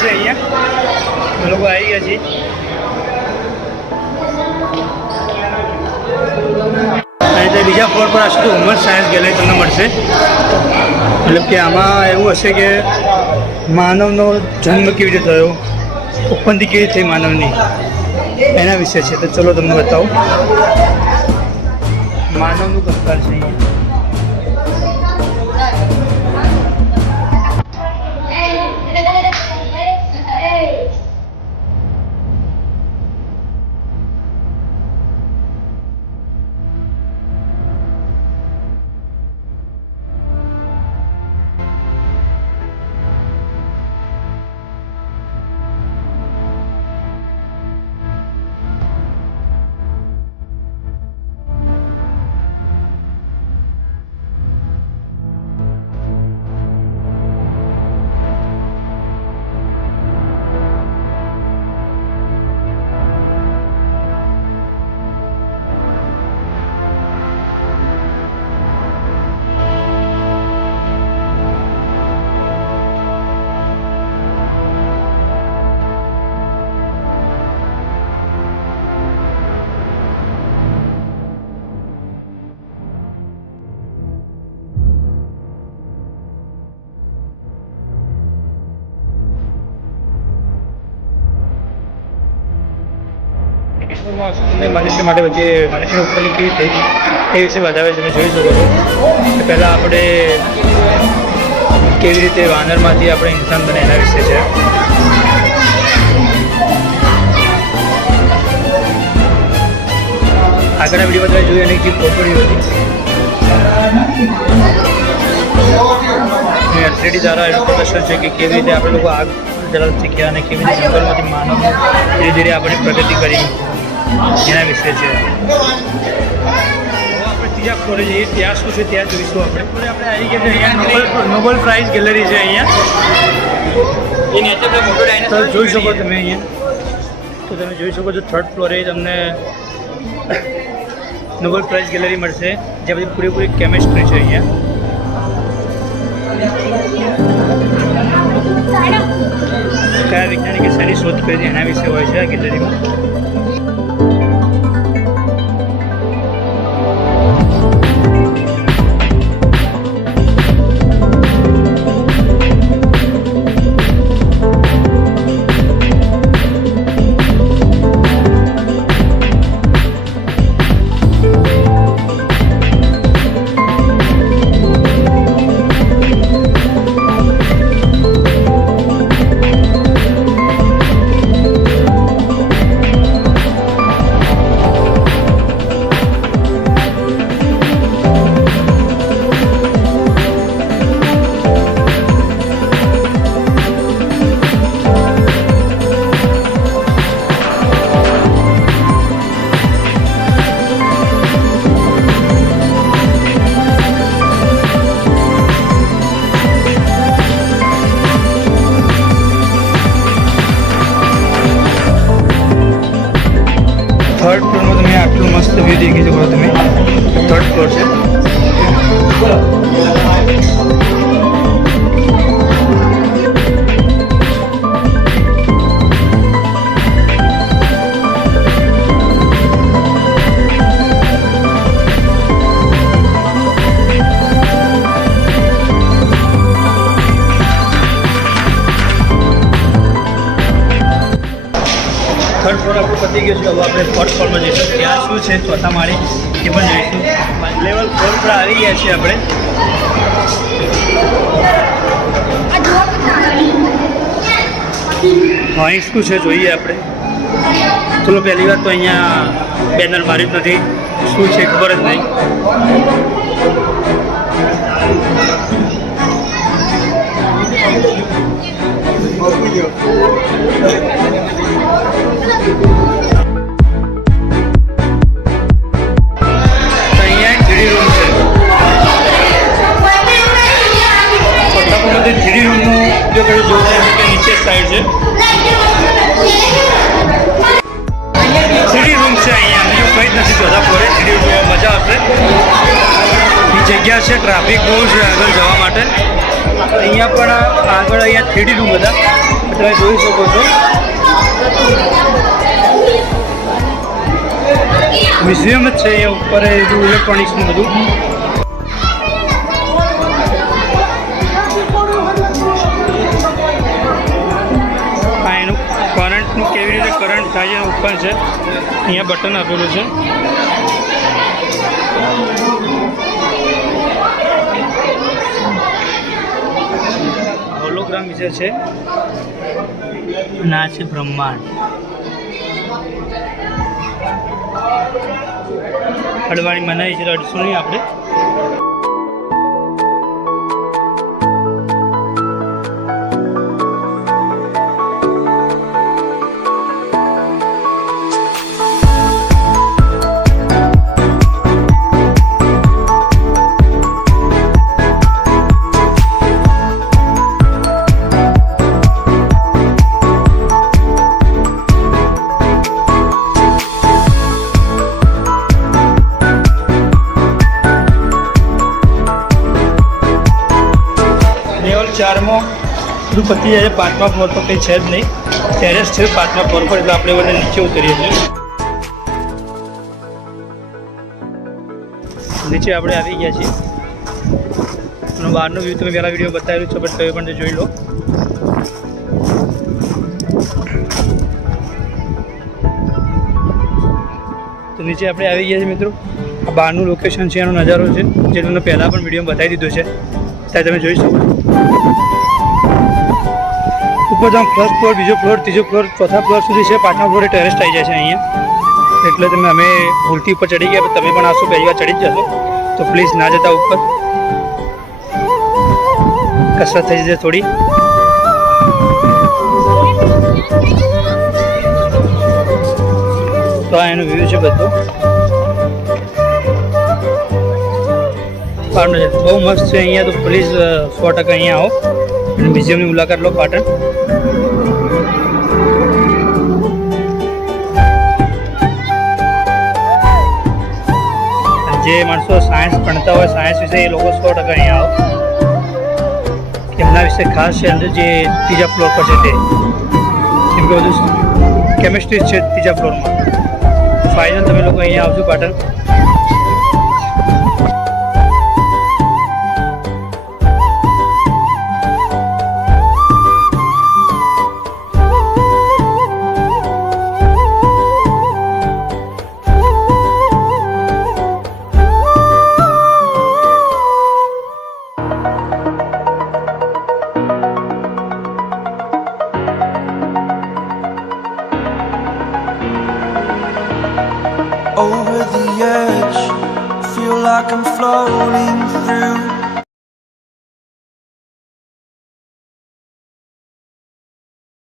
છે અહીંયા લોકો આવી ગયા છે। અને બીજા ફ્લોર પર હશે તો ઉમર સાયન્સ ગેલેરી તમને મળશે। મતલબ કે આમાં એવું હશે કે માનવનો જન્મ કેવી રીતે થયો, ઉત્પત્તિ કેવી રીતે થઈ માનવની, એના વિશે છે। તો ચલો તમને બતાવું। માનવનું કંકાલ છે અહીંયા। મનુષ્ય માટે વચ્ચે મનુષ્યની ઉપરની કેવી થઈ એ વિશે બતાવે તમે જોઈ શકો છો। પહેલાં આપણે કેવી રીતે વાનરમાંથી આપણે ઇન્સાન બને એના વિશે છે। આગળના વિડીયો બધા જોઈએ અને જે પ્રોપર્ટી હતી એથ્લેટી દ્વારા એનું પ્રદર્શન છે કે કેવી રીતે આપણે લોકો આગ જલાવતા શીખ્યા અને કેવી રીતે જંગલમાંથી માનવ ધીરે ધીરે આપણે પ્રગતિ કરી એના વિશે છે। આપણે ત્રીજા ફ્લોરે જઈએ, ત્યાં શું છે ત્યાં જોઈશું। આપણે આવી ગયા છે અહીંયા નોબલ પ્રાઇઝ ગેલેરી છે અહીંયા। એ નેચર મોટો ડાયનાસોર જોઈ શકો તમે અહીંયા। તો તમે જોઈ શકો છો થર્ડ ફ્લોરે તમને નોબલ પ્રાઇઝ ગેલેરી મળશે, જ્યાં બધી પૂરેપૂરી કેમેસ્ટ્રી છે અહીંયા। કયા વૈજ્ઞાનિકે શેની શોધ કરી એના વિશે હોય છે આ ગેલેરીમાં। થર્ડ ફ્લોરમાં તમે આટલું મસ્ત વ્યૂ દેખી શકો તમે। થર્ડ ફ્લોર છે। થર્ડ ફ્લોર આપણું પતી ગયું છે। હવે આપણે ફોર્થ ફ્લોરમાં જઈશું, ત્યાં શું છે ચોથા માળે એ પણ જઈશું। લેવલ 4 પર આવી ગયા છીએ આપણે। અહીં શું છે જોઈએ આપણે। ચલો પહેલી વાત તો અહીંયા બેનર માર્યું જ નથી, શું છે ખબર જ નહીં। નીચે સાઈડ છે 3D રૂમ છે અહીંયા, બીજું કંઈ જ નથી। ચોથા ફ્લોરે 3D જોવા મજા આવશે। એ જગ્યા છે, ટ્રાફિક બહુ છે આગળ જવા માટે। અહીંયા પણ આગળ અહીંયા 3D રૂમ હતા। તમે જોઈ શકો છો મ્યુઝિયમ જ છે અહીંયા ઉપર ઇલેક્ટ્રોનિક્સનું બધું. આ એનું કરંટનું કેવી રીતે કરંટ થાય છે ઉપર છે, અહીંયા બટન આપેલું છે. હોલોગ્રામ વિશે છે અને આ છે બ્રહ્માંડ. અડવાણી મનાઈ છે તો અડશું નહીં આપણે. ચારમાં બધું પતી જાય છે. 5મા ફ્લોર પર કંઈ છે જ નહીં, ટેરેસ છે 5મા ફ્લોર પર, એટલે આપણે બધા નીચે ઉતરીએ છીએ. નીચે આપણે આવી ગયા છીએ અને બહારનો વ્યૂ તમે પહેલાં વિડીયો બતાવેલું છે, બટ તમે પણ જોઈ લો. તો નીચે આપણે આવી ગયા છીએ મિત્રો. આ બહારનું લોકેશન છે, એનો નજારો છે જે તમને પહેલાં પણ વિડીયો બતાવી દીધો છે, ત્યાં તમે જોઈ શકો. ઉપર તો ફર્સ્ટ ફ્લોર, બીજો ફ્લોર, ત્રીજો ફ્લોર, ચોથા ફ્લોર સુધી છે. 5મા ફ્લોરે ટેરેસ આવી જાય છે અહીંયા. એટલે અમે ભૂલથી ઉપર ચડી ગયા, તમે પણ આવશો પહેલી વાર ચડી જ જશો તો પ્લીઝ ના જતા ઉપર. કસરત થઈ જશે થોડી. તો આ એનો વ્યૂ છે બધો. બહુ મસ્ત છે અહીંયા. તો પ્લીઝ 100% અહીંયા આવો અને મ્યુઝિયમની મુલાકાત લો પાટણ. જે માણસો સાયન્સ ભણતા હોય, સાયન્સ વિશે, એ લોકો 100% અહીંયા આવો. એમના વિશે ખાસ છે અંદર જે ત્રીજા ફ્લોર પર છે તે, કેમ કે બધું કેમિસ્ટ્રી છે ત્રીજા ફ્લોરમાં. ફાઇનલ તમે લોકો અહીંયા આવજો Patan. Over the edge, feel like I'm floating through